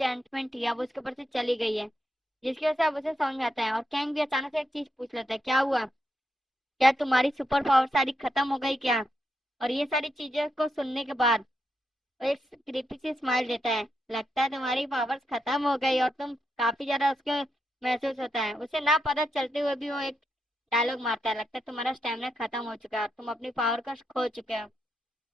Enchantment थी अब उसके ऊपर से चली गई है, जिसकी वजह से अब उसे समझ में आता है। और कैंग भी अचानक से एक चीज पूछ लेता है, क्या हुआ, क्या तुम्हारी सुपर पावर सारी खत्म हो गई क्या? और ये सारी चीजें को सुनने के बाद वो एक क्रीपी सी स्माइल देता है, लगता है तुम्हारी पावर्स खत्म हो गई और तुम काफी ज्यादा उसके महसूस होता है। उसे ना पता चलते हुए भी वो एक डायलॉग मारता है, लगता है तुम्हारा स्टेमिना खत्म हो चुका है और तुम अपनी पावर को खो चुके हो।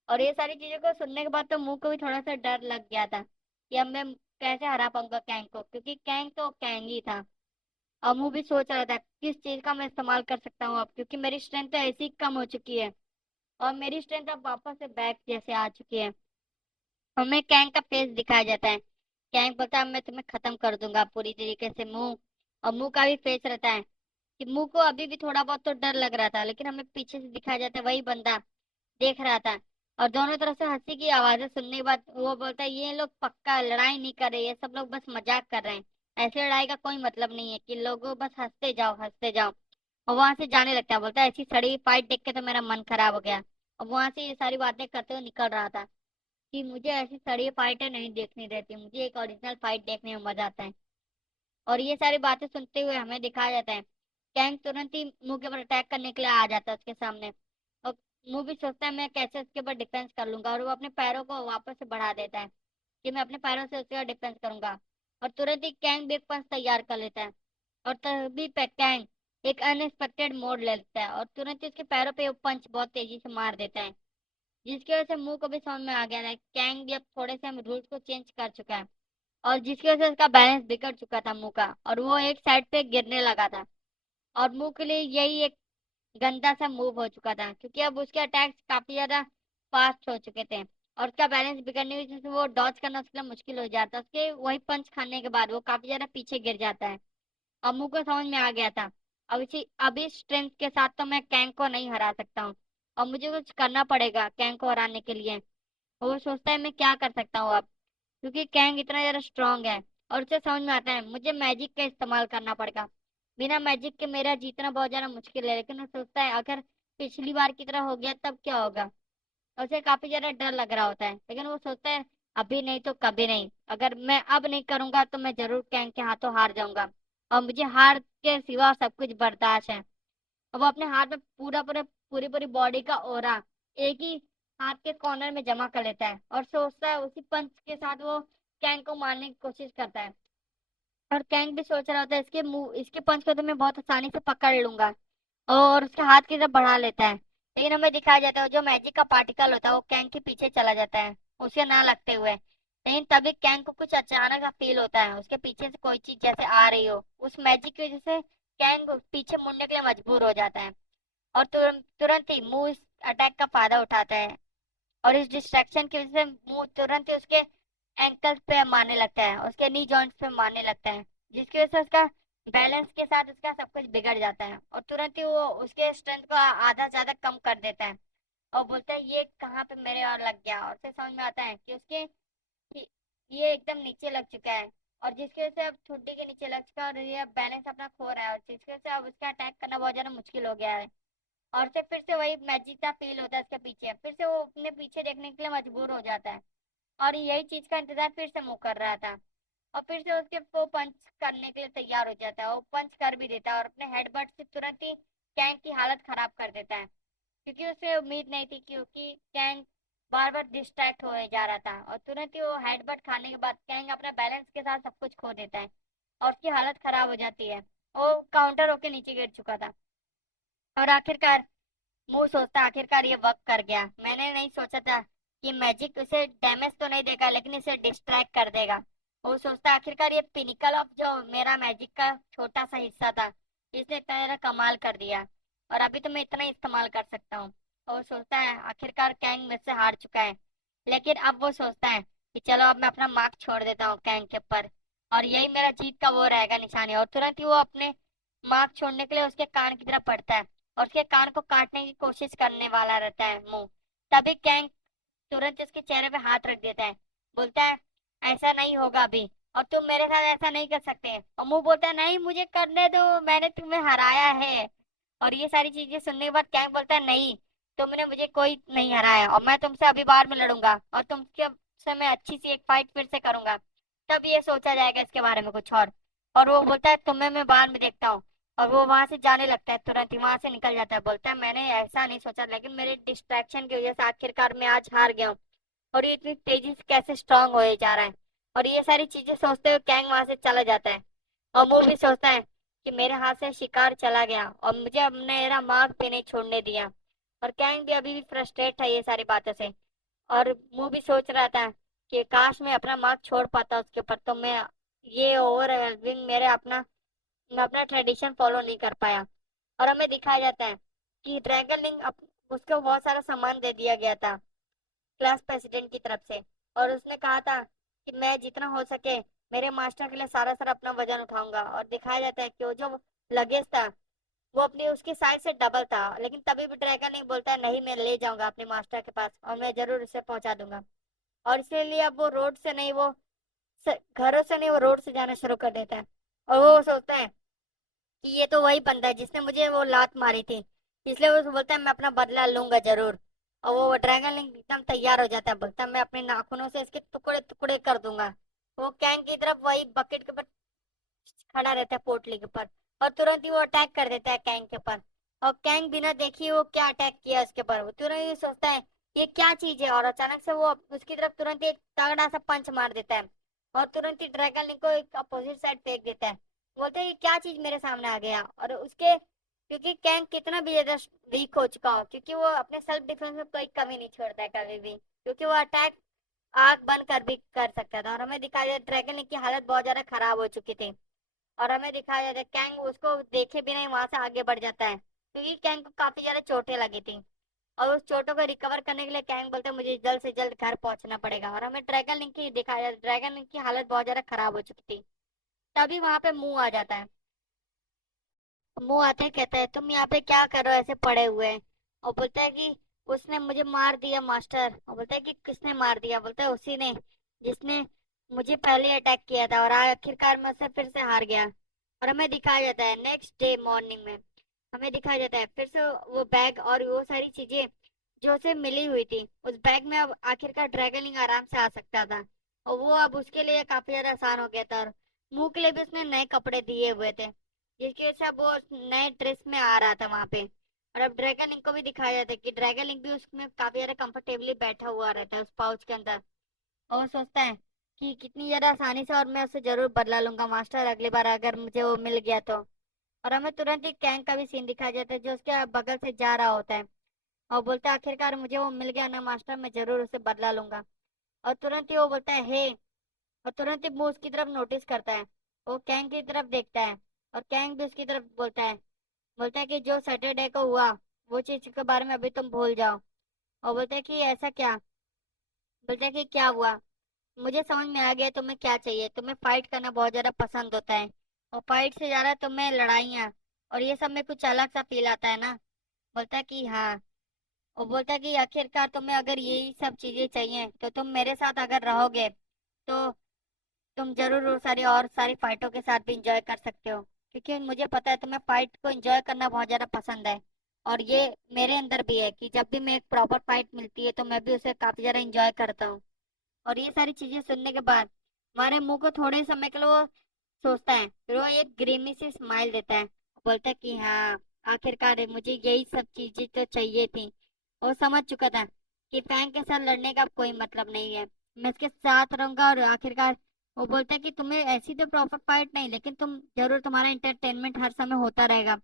और ये सारी चीजों को सुनने के बाद तो मुंह को भी थोड़ा सा डर लग गया था कि अब मैं कैसे हरा पाऊंगा कैंग को, क्योंकि कैंग तो कैंग ही था। और मुंह भी सोच रहा था किस चीज का मैं इस्तेमाल कर सकता हूँ अब, क्योंकि मेरी स्ट्रेंथ तो ऐसी ही कम हो चुकी है और मेरी स्ट्रेंथ अब वापस से बैक जैसे आ चुकी है। हमें कैंग का फेस दिखाया जाता है। कैंग बोलता है मैं तुम्हें खत्म कर दूंगा पूरी तरीके से मुंह। और मुंह का भी फेस रहता है कि मुंह को अभी भी थोड़ा बहुत तो डर लग रहा था, लेकिन हमें पीछे से दिखाया जाता है वही बंदा देख रहा था। और दोनों तरफ से हंसी की आवाजें सुनने के बाद वो बोलता है ये लोग पक्का लड़ाई नहीं कर रहे, ये सब लोग बस मजाक कर रहे हैं। ऐसे लड़ाई का कोई मतलब नहीं है, कि लोगों बस हंसते जाओ हंसते जाओ। और वहां से जाने लगता है, बोलता है ऐसी सड़ी फाइट देख के तो मेरा मन खराब हो गया। और वहां से ये सारी बातें करते हुए निकल रहा था कि मुझे ऐसी सड़ी फाइटें नहीं देखनी रहती, मुझे एक ओरिजिनल फाइट देखने में मजा आता है। और ये सारी बातें सुनते हुए हमें दिखाया जाता है कैंग तुरंत ही मुंह के ऊपर अटैक करने के लिए आ जाता है उसके सामने। और मुंह भी सोचता है मैं कैसे उसके ऊपर डिफेंस कर लूंगा, और वो अपने पैरों को वापस से बढ़ा देता है कि मैं अपने पैरों से उसका डिफेंस करूंगा। और तुरंत ही कैंग भी एक पंच तैयार कर लेता है। और तभी पे कैंग एक अनएक्सपेक्टेड मोड़ ले लेता है और तुरंत ही उसके पैरों पे वो पंच बहुत तेजी से मार देता है, जिसकी वजह से मुंह को भी समझ में आ गया है कैंग भी अब थोड़े से हम रूल्स को चेंज कर चुका है। और जिसकी वजह से उसका बैलेंस बिगड़ चुका था मुंह का, और वो एक साइड पे गिरने लगा था। और मुंह के लिए यही एक गंदा सा मूव हो चुका था, क्योंकि अब उसके अटैक्स काफी ज्यादा फास्ट हो चुके थे और उसका बैलेंस बिगड़ने की वजह से वो डॉज करना उसके लिए मुश्किल हो जाता है। उसके वही पंच खाने के बाद वो काफी ज्यादा पीछे गिर जाता है। और मुंह को समझ में आ गया था अब इसी अभी स्ट्रेंथ के साथ तो मैं कैंग को नहीं हरा सकता हूँ, और मुझे कुछ करना पड़ेगा कैंग को हराने के लिए। और वो सोचता है मैं क्या कर सकता हूँ अब, क्योंकि कैंग इतना ज्यादा स्ट्रांग है। और उसे समझ में आता है मुझे मैजिक का इस्तेमाल करना पड़ेगा, बिना मैजिक के मेरा जीतना बहुत ज्यादा मुश्किल है। लेकिन वो सोचता है अगर पिछली बार की तरह हो गया तब क्या होगा। और उसे काफी ज्यादा डर लग रहा होता है, लेकिन वो सोचता है अभी नहीं तो कभी नहीं, अगर मैं अब नहीं करूंगा तो मैं जरूर कैंग के हाथों हार जाऊंगा। और मुझे हार के सिवा सब कुछ बर्दाश्त है। और वो अपने हाथ में पूरा पूरा पूरी पूरी बॉडी का ओरा एक ही हाथ के कॉर्नर में जमा कर लेता है और सोचता है उसी पंच के साथ वो कैंग को मारने की कोशिश करता है। और कैंग भी सोच रहा होता है इसके मुंह इसके पंच को तो मैं बहुत आसानी से पकड़ लूंगा, और उसके हाथ की तरफ बढ़ा लेता है। लेकिन हमें दिखाया जाता है जो मैजिक का पार्टिकल होता है वो कैंग के पीछे चला जाता है उसे ना लगते हुए। लेकिन तभी कैंग को कुछ अचानक सा फील होता है, उसके पीछे से कोई चीज जैसे आ रही हो। उस मैजिक की वजह से कैंग पीछे मुड़ने के लिए मजबूर हो जाता है। और तुरंत ही मुंह इस अटैक का फायदा उठाता है, और इस डिस्ट्रैक्शन की वजह से मुंह तुरंत ही उसके एंकल्स पे मारने लगता है, उसके नी जॉइंट्स पे मारने लगता है, जिसकी वजह से उसका बैलेंस के साथ उसका सब कुछ बिगड़ जाता है। और तुरंत ही वो उसके स्ट्रेंथ को आधा ज्यादा कम कर देता है और बोलता है ये कहाँ पे मेरे और लग गया। और उसे समझ में आता है कि ये एकदम नीचे लग चुका है, और जिसकी वजह से अब ठुड्डी के नीचे लग चुका है और ये बैलेंस अपना खो रहा है, और जिसकी वजह से अब उसका अटैक करना बहुत ज्यादा मुश्किल हो गया है। और से फिर से वही मैजिक का फील होता है उसके पीछे, फिर से वो अपने पीछे देखने के लिए मजबूर हो जाता है और यही चीज का इंतजार फिर से मुंह कर रहा था। और फिर से उसके वो पंच करने के लिए तैयार हो जाता है, वो पंच कर भी देता है और अपने हेडबट से तुरंत ही कैंग की हालत खराब कर देता है, क्योंकि उसे उम्मीद नहीं थी, क्योंकि कैंग बार बार डिस्ट्रैक्ट होए जा रहा था। और तुरंत ही वो हेडबट खाने के बाद कैंग अपना बैलेंस के साथ सब कुछ खो देता है और उसकी हालत खराब हो जाती है। वो काउंटर होके नीचे गिर चुका था। और आखिरकार मुंह सोचता आखिरकार ये वर्क कर गया, मैंने नहीं सोचा था कि मैजिक उसे डैमेज तो नहीं देगा लेकिन इसे डिस्ट्रैक्ट कर देगा। वो सोचता आखिरकार ये पिनिकल ऑफ जो मेरा मैजिक का छोटा सा हिस्सा था इसने इतना ज्यादा कमाल कर दिया, और अभी तो मैं इतना ही इस्तेमाल कर सकता हूँ। और वो सोचता है आखिरकार कैंग मेरे से हार चुका है। लेकिन अब वो सोचता है कि चलो अब मैं अपना मार्क छोड़ देता हूँ कैंग के ऊपर, और यही मेरा जीत का वो रहेगा निशानी। और तुरंत ही वो अपने मार्क छोड़ने के लिए उसके कान की तरफ बढ़ता है और उसके कान को काटने की कोशिश करने वाला रहता है मुंह। तभी कैंग तुरंत उसके चेहरे पे हाथ रख देता है, बोलता है ऐसा नहीं होगा अभी, और तुम मेरे साथ ऐसा नहीं कर सकते। और मुंह बोलता है नहीं मुझे करने दो, मैंने तुम्हें हराया है। और ये सारी चीजें सुनने के बाद कैंग बोलता है नहीं, तुमने मुझे कोई नहीं हराया और मैं तुमसे अभी बार में लड़ूंगा और तुमके से मैं अच्छी सी एक फाइट फिर से करूंगा। तब ये सोचा जाएगा इसके बारे में कुछ और वो बोलता है तुम्हें मैं बाद में देखता हूँ। और वो वहां से जाने लगता है, तुरंत ही वहां से निकल जाता है, बोलता है मैंने ऐसा नहीं सोचा, लेकिन मेरे डिस्ट्रैक्शन की वजह से आखिरकार मैं आज हार गया हूँ। और ये इतनी तेजी से कैसे स्ट्रांग होए जा रहा है। और ये सारी चीजें सोचते हुए कैंग वहां से चला जाता है। और वो भी सोचता है कि मेरे हाथ से शिकार चला गया और मुझे अब मेरा मार्ग पे नहीं छोड़ने दिया। और कैंग भी अभी भी फ्रस्ट्रेट है ये सारी बातों से। और वो भी सोच रहा था कि काश मैं अपना मार्ग छोड़ पाता उसके ऊपर, तो मैं ये ओवरवेलमिंग मेरे अपना मैं अपना ट्रेडिशन फॉलो नहीं कर पाया। और हमें दिखाया जाता है कि ड्रैगन लिंग उसको बहुत सारा सामान दे दिया गया था क्लास प्रेसिडेंट की तरफ से। और उसने कहा था कि मैं जितना हो सके मेरे मास्टर के लिए सारा सारा अपना वजन उठाऊंगा। और दिखाया जाता है कि वो जो लगेज था वो अपनी उसकी साइज से डबल था, लेकिन तभी भी ड्रैगन नहीं बोलता है नहीं मैं ले जाऊंगा अपने मास्टर के पास और मैं जरूर उसे पहुंचा दूंगा। और इसीलिए अब वो रोड से नहीं, वो घरों से नहीं, वो रोड से जाना शुरू कर देता है। और वो सोचता है कि ये तो वही बंदा है जिसने मुझे वो लात मारी थी, इसलिए वो बोलता है मैं अपना बदला लूंगा जरूर। और वो ड्रैगन लिंग एकदम तैयार हो जाता है, बोलता है मैं अपने नाखूनों से इसके टुकड़े टुकड़े कर दूंगा। वो कैंग की तरफ वही बकेट के ऊपर खड़ा रहता है, पोटली के ऊपर। और तुरंत ही वो अटैक कर देता है कैंग के ऊपर। और कैंग बिना देखे वो क्या अटैक किया उसके ऊपर, वो तुरंत ही सोचता है ये क्या चीज है, और अचानक से वो उसकी तरफ तुरंत एक तगड़ा सा पंच मार देता है। और तुरंत ही ड्रैगन लिंग को एक अपोजिट साइड फेंक देता है। बोलते हैं ये क्या चीज मेरे सामने आ गया। और उसके क्योंकि कैंग कितना भी ज्यादा वीक हो चुका हो, क्योंकि वो अपने सेल्फ डिफेंस में कोई कमी नहीं छोड़ता है कभी भी, क्योंकि वो अटैक आग बंद कर भी कर सकता था। और हमें दिखाया ड्रैगन लिंग की हालत बहुत ज्यादा खराब हो चुकी थी। और हमें दिखाया जाता है कैंग उसको देखे बिना ही वहां से आगे बढ़ जाता है, क्योंकि कैंग को काफी ज्यादा चोटें लगी थी। और उस चोटों को रिकवर करने के लिए कैंग बोलते हैं मुझे जल्द से जल्द घर पहुंचना पड़ेगा। और हमें ड्रैगन लिंक की दिखाया जाता है ड्रैगन लिंक की हालत बहुत ज्यादा खराब हो चुकी थी। तभी वहां पे मुंह आ जाता है। मुंह आते ही कहता है तुम यहाँ पे क्या कर रहे हो ऐसे पड़े हुए हैं। और बोलता है कि उसने मुझे मार दिया मास्टर। और बोलता है कि किसने मार दिया, बोलता है उसी ने जिसने मुझे पहले अटैक किया था और आखिरकार मैं उससे फिर से हार गया। और हमें दिखाया जाता है नेक्स्ट डे मॉर्निंग में, हमें दिखाया जाता है फिर से वो बैग और वो सारी चीजें जो उसे मिली हुई थी उस बैग में। अब आखिरकार ड्रैगनिंग आराम से आ सकता था और वो अब उसके लिए काफी ज्यादा आसान हो गया था। और मुंह के लिए भी उसने नए कपड़े दिए हुए थे, जिसकी वजह से अब वो नए ड्रेस में आ रहा था वहां पे। और अब ड्रैगन लिंक को भी दिखाया जाता है कि ड्रैगन लिंक भी उसमें काफी ज्यादा कंफर्टेबली बैठा हुआ रहता है उस पाउच के अंदर। और वो सोचता है कि कितनी ज्यादा आसानी से और मैं उससे जरूर बदला लूंगा मास्टर अगली बार अगर मुझे वो मिल गया तो। और हमें तुरंत ही कैंग का भी सीन दिखाया जाता है जो उसके बगल से जा रहा होता है। और बोलता है आखिरकार मुझे वो मिल गया ना मास्टर, मैं जरूर उसे बदला लूंगा। और तुरंत ही वो बोलता है हे। और तुरंत ही वो उसकी तरफ नोटिस करता है, वो कैंग की तरफ देखता है। और कैंग भी उसकी तरफ बोलता है कि जो सैटरडे को हुआ वो चीज के बारे में अभी तुम भूल जाओ। और बोलता है कि ऐसा क्या, बोलता है कि क्या हुआ, मुझे समझ में आ गया तुम्हें क्या चाहिए, तुम्हें फाइट करना बहुत ज्यादा पसंद होता है और फाइट से ज्यादा तुम्हें लड़ाइयाँ और ये सब में कुछ अलग सा फील आता है ना। बोलता है कि हाँ। और बोलता है कि आखिरकार तुम्हें अगर यही सब चीजें चाहिए तो तुम मेरे साथ अगर रहोगे तो तुम जरूर वो सारी और सारी फाइटों के साथ भी इंजॉय कर सकते हो, क्योंकि मुझे पता है तुम्हें फाइट को एंजॉय करना बहुत ज्यादा पसंद है। और ये मेरे अंदर भी है कि जब भी मैं एक प्रॉपर फाइट मिलती है तो मैं भी उसे काफी ज्यादा इंजॉय करता हूँ। और ये सारी चीजें सुनने के बाद हमारे मुंह को थोड़े समय के लिए वो सोचता है, फिर वो एक ग्रीमी सी स्माइल देता है, बोलता है कि हाँ आखिरकार मुझे यही सब चीजें तो चाहिए थी। और समझ चुका था कि फैंग के साथ लड़ने का कोई मतलब नहीं है, मैं इसके साथ रहूंगा। और आखिरकार वो बोलता है कि तुम्हें ऐसी तो प्रॉपर फाइट नहीं, लेकिन तुम जरूर तुम्हारा इंटरटेनमेंट हर समय होता रहेगा।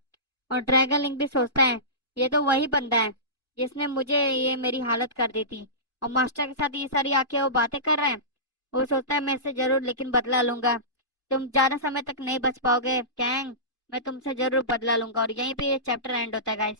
और ड्रैगन लिंक भी सोचता है ये तो वही बंदा है जिसने मुझे ये मेरी हालत कर दी थी। और मास्टर के साथ ये सारी आके वो बातें कर रहे हैं। वो सोचता है मैं इससे जरूर लेकिन बदला लूंगा, तुम ज्यादा समय तक नहीं बच पाओगे कैंग, मैं तुमसे जरूर बदला लूंगा। और यहीं पे ये चैप्टर एंड होता है गाइस।